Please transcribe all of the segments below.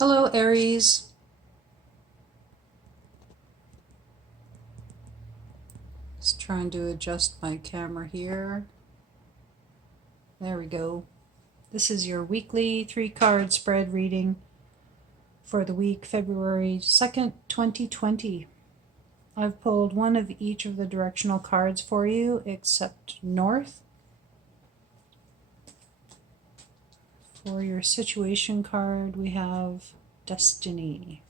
Hello, Aries. Just trying to adjust my camera here. There we go. This is your weekly 3-card spread reading for the week February 2nd, 2020. I've pulled one of each of the directional cards for you except North. For your situation card, we have Destiny.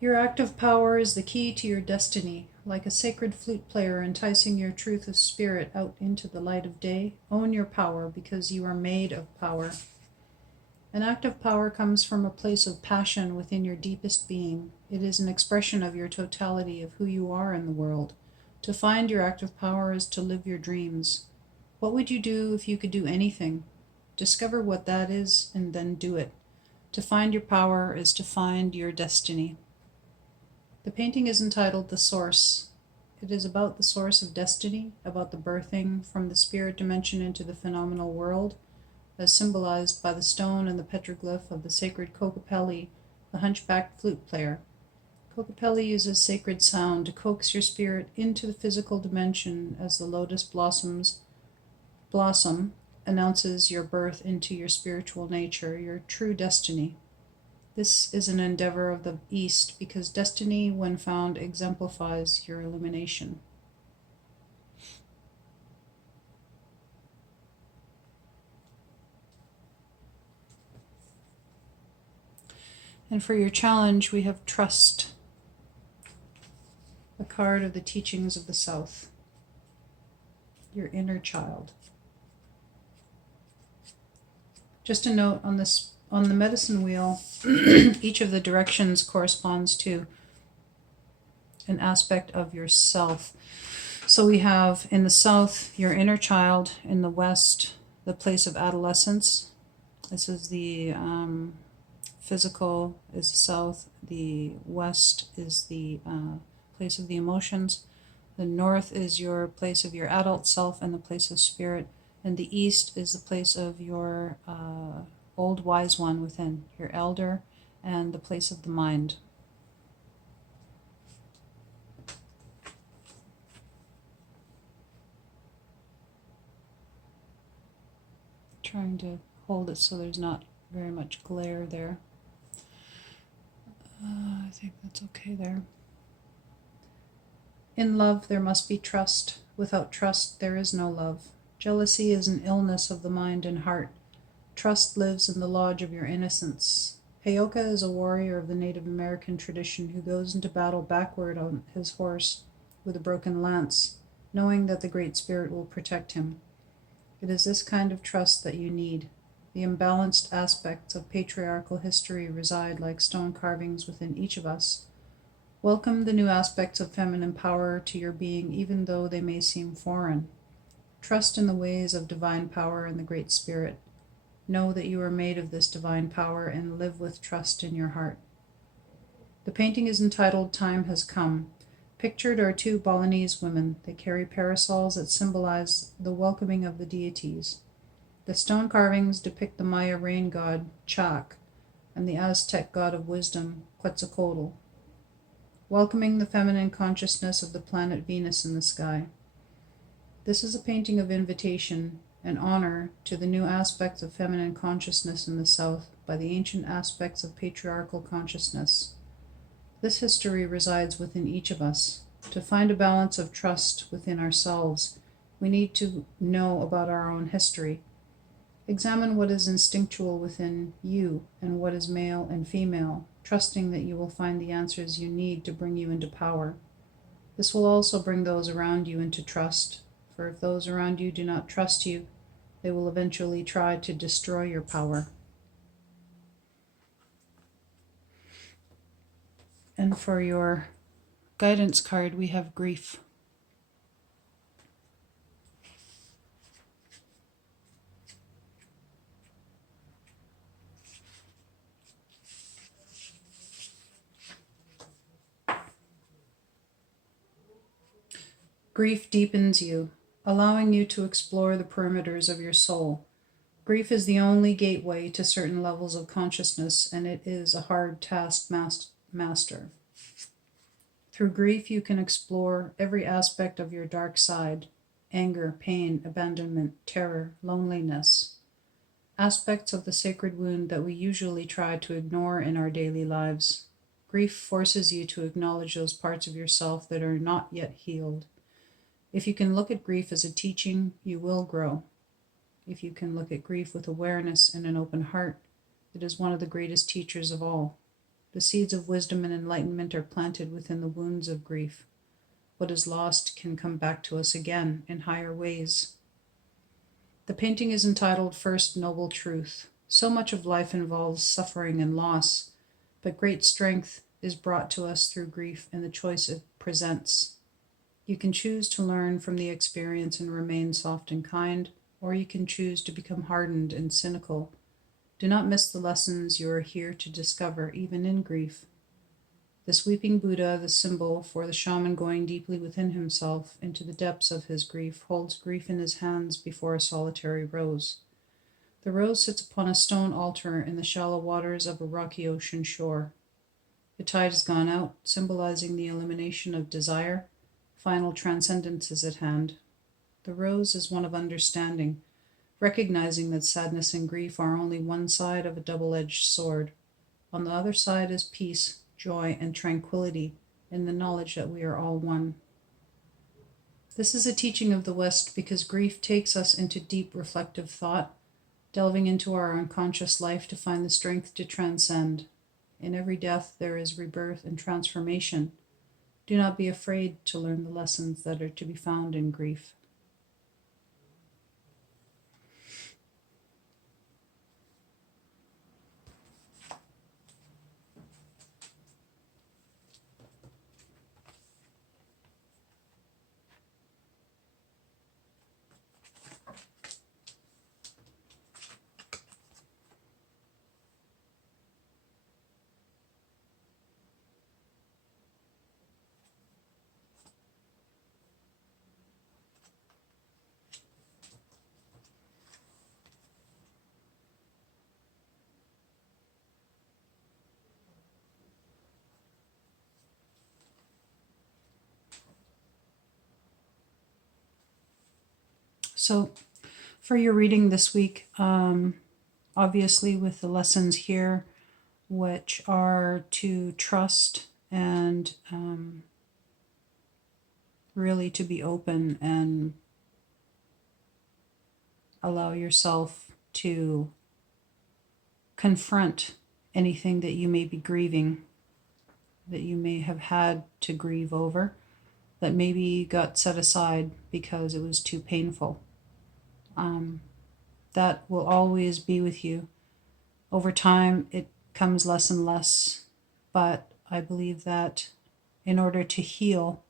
Your active power is the key to your destiny. Like a sacred flute player enticing your truth of spirit out into the light of day, own your power because you are made of power. An active power comes from a place of passion within your deepest being. It is an expression of your totality of who you are in the world. To find your active power is to live your dreams. What would you do if you could do anything? Discover what that is and then do it. To find your power is to find your destiny. The painting is entitled The Source. It is about the source of destiny, about the birthing from the spirit dimension into the phenomenal world, as symbolized by the stone and the petroglyph of the sacred Kokopelli, the hunchbacked flute player. Kokopelli uses sacred sound to coax your spirit into the physical dimension as the lotus blossom announces your birth into your spiritual nature, your true destiny. This is an endeavor of the East because destiny, when found, exemplifies your illumination. And for your challenge, we have Trust, a card of the teachings of the South, your inner child. Just a note on this, on the medicine wheel, each of the directions corresponds to an aspect of yourself. So we have in the South, your inner child; in the West, the place of adolescence. This is the physical is the South. The West is the place of the emotions. The North is your place of your adult self and the place of spirit. And the East is the place of your old wise one within, your elder, and the place of the mind. Trying to hold it so there's not very much glare there. I think that's okay there. In love, there must be trust. Without trust, there is no love. Jealousy is an illness of the mind and heart. Trust lives in the lodge of your innocence. Heyoka is a warrior of the Native American tradition who goes into battle backward on his horse with a broken lance, knowing that the Great Spirit will protect him. It is this kind of trust that you need. The imbalanced aspects of patriarchal history reside like stone carvings within each of us. Welcome the new aspects of feminine power to your being, even though they may seem foreign. Trust in the ways of divine power and the Great Spirit. Know that you are made of this divine power and live with trust in your heart. The painting is entitled Time Has Come. Pictured are two Balinese women. They carry parasols that symbolize the welcoming of the deities. The stone carvings depict the Maya rain god, Chak, and the Aztec god of wisdom, Quetzalcoatl, welcoming the feminine consciousness of the planet Venus in the sky. This is a painting of invitation, an honor to the new aspects of feminine consciousness in the South by the ancient aspects of patriarchal consciousness. This history resides within each of us. To find a balance of trust within ourselves, we need to know about our own history. Examine what is instinctual within you and what is male and female, trusting that you will find the answers you need to bring you into power. This will also bring those around you into trust, for if those around you do not trust you, they will eventually try to destroy your power. And for your guidance card, we have Grief. Grief deepens you, allowing you to explore the perimeters of your soul. Grief is the only gateway to certain levels of consciousness, and it is a hard task master. Through grief, you can explore every aspect of your dark side: anger, pain, abandonment, terror, loneliness, aspects of the sacred wound that we usually try to ignore in our daily lives. Grief forces you to acknowledge those parts of yourself that are not yet healed. If you can look at grief as a teaching, you will grow. If you can look at grief with awareness and an open heart, it is one of the greatest teachers of all. The seeds of wisdom and enlightenment are planted within the wounds of grief. What is lost can come back to us again in higher ways. The painting is entitled First Noble Truth. So much of life involves suffering and loss, but great strength is brought to us through grief and the choice it presents. You can choose to learn from the experience and remain soft and kind, or you can choose to become hardened and cynical. Do not miss the lessons you are here to discover, even in grief. The sweeping Buddha, the symbol for the shaman going deeply within himself into the depths of his grief, holds grief in his hands before a solitary rose. The rose sits upon a stone altar in the shallow waters of a rocky ocean shore. The tide has gone out, symbolizing the elimination of desire. Final transcendence is at hand. The rose is one of understanding, recognizing that sadness and grief are only one side of a double-edged sword. On the other side is peace, joy, and tranquility in the knowledge that we are all one. This is a teaching of the West because grief takes us into deep reflective thought, delving into our unconscious life to find the strength to transcend. In every death there is rebirth and transformation. Do not be afraid to learn the lessons that are to be found in grief. So, for your reading this week, obviously with the lessons here, which are to trust and really to be open and allow yourself to confront anything that you may be grieving, that you may have had to grieve over, that maybe got set aside because it was too painful. That will always be with you. Over time, it comes less and less, but I believe that in order to heal,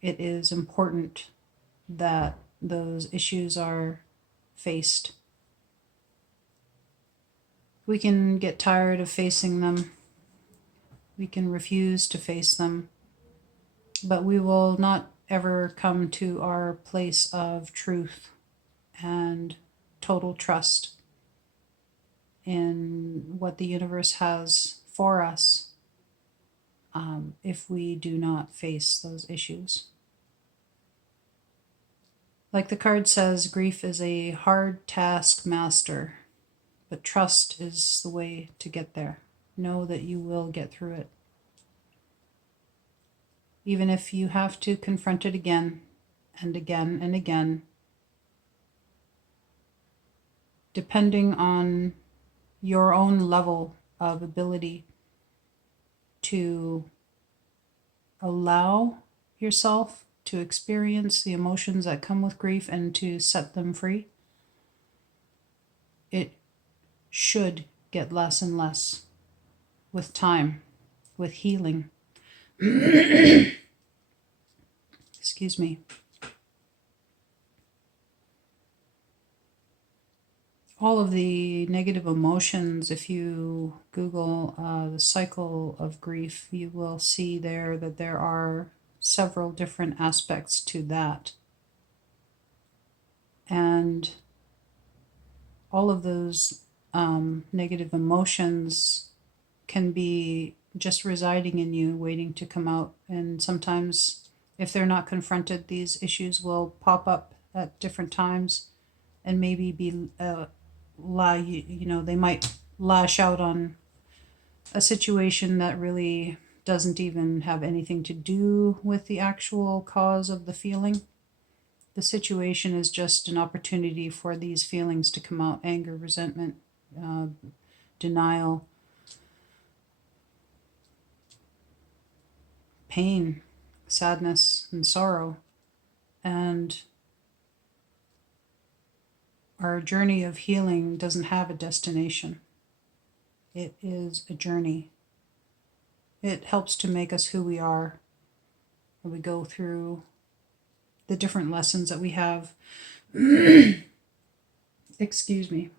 it is important that those issues are faced. We can get tired of facing them. We can refuse to face them, but we will not ever come to our place of truth and total trust in what the universe has for us if we do not face those issues. Like the card says, grief is a hard task master, but trust is the way to get there. Know that you will get through it. Even if you have to confront it again and again and again, depending on your own level of ability to allow yourself to experience the emotions that come with grief and to set them free, it should get less and less with time, with healing. Excuse me. All of the negative emotions, if you Google the cycle of grief, you will see there that there are several different aspects to that. And all of those negative emotions can be just residing in you, waiting to come out. And sometimes, if they're not confronted, these issues will pop up at different times and maybe be they might lash out on a situation that really doesn't even have anything to do with the actual cause of the feeling. The situation is just an opportunity for these feelings to come out: anger, resentment, denial, pain, sadness, and sorrow. And our journey of healing doesn't have a destination. It is a journey. It helps to make us who we are when we go through the different lessons that we have excuse me,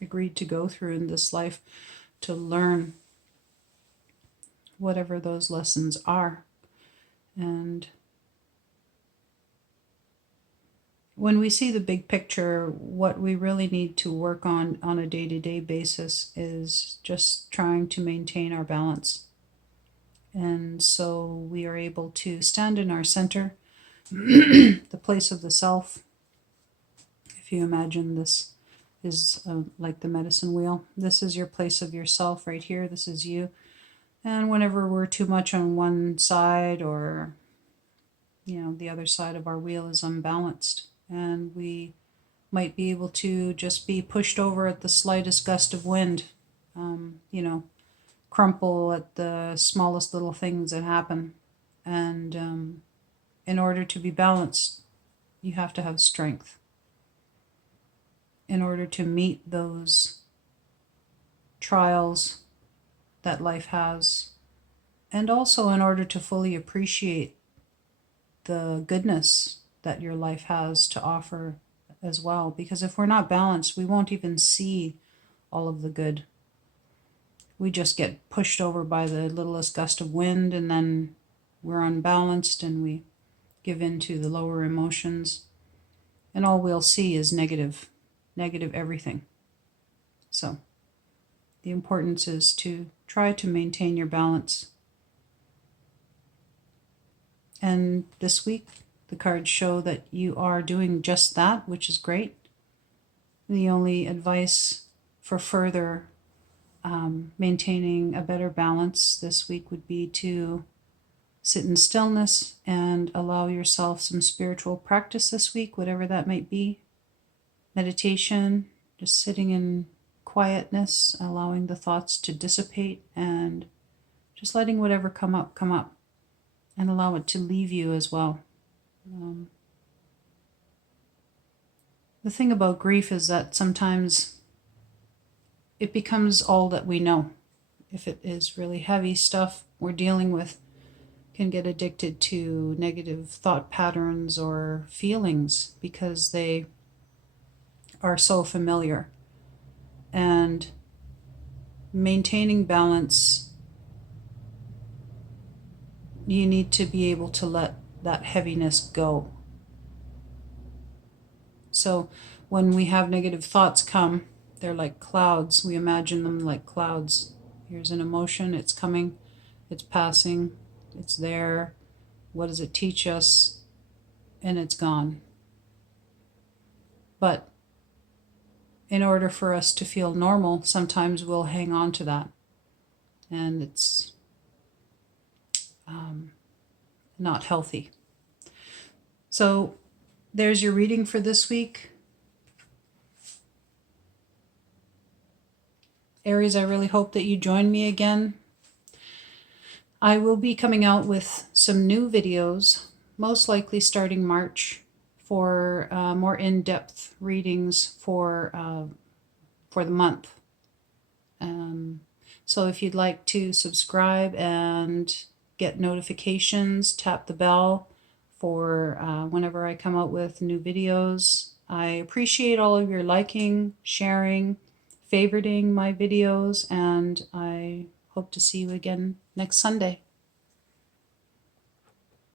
agreed to go through in this life, to learn whatever those lessons are. And when we see the big picture, what we really need to work on a day-to-day basis is just trying to maintain our balance. And so we are able to stand in our center, the place of the self. If you imagine this is like the medicine wheel, this is your place of yourself right here. This is you. And whenever we're too much on one side, or the other side of our wheel is unbalanced, and we might be able to just be pushed over at the slightest gust of wind, crumple at the smallest little things that happen. And in order to be balanced, you have to have strength in order to meet those trials that life has, and also in order to fully appreciate the goodness that your life has to offer as well. Because if we're not balanced, we won't even see all of the good. We just get pushed over by the littlest gust of wind, and then we're unbalanced and we give in to the lower emotions, and all we'll see is negative everything. So the importance is to try to maintain your balance. And this week, the cards show that you are doing just that, which is great. The only advice for further maintaining a better balance this week would be to sit in stillness and allow yourself some spiritual practice this week, whatever that might be. Meditation, just sitting in quietness, allowing the thoughts to dissipate, and just letting whatever come up, and allow it to leave you as well. The thing about grief is that sometimes it becomes all that we know. If it is really heavy stuff we're dealing with, can get addicted to negative thought patterns or feelings because they are so familiar. And maintaining balance, you need to be able to let that heaviness go. So when we have negative thoughts come, they're like clouds. We imagine them like clouds. Here's an emotion, it's coming, it's passing, it's there. What does it teach us? And it's gone. But in order for us to feel normal, sometimes we'll hang on to that. And it's not healthy. So there's your reading for this week. Aries, I really hope that you join me again. I will be coming out with some new videos, most likely starting March, for more in-depth readings for the month. So if you'd like to subscribe and get notifications, tap the bell for whenever I come out with new videos. I appreciate all of your liking, sharing, favoriting my videos, and I hope to see you again next Sunday.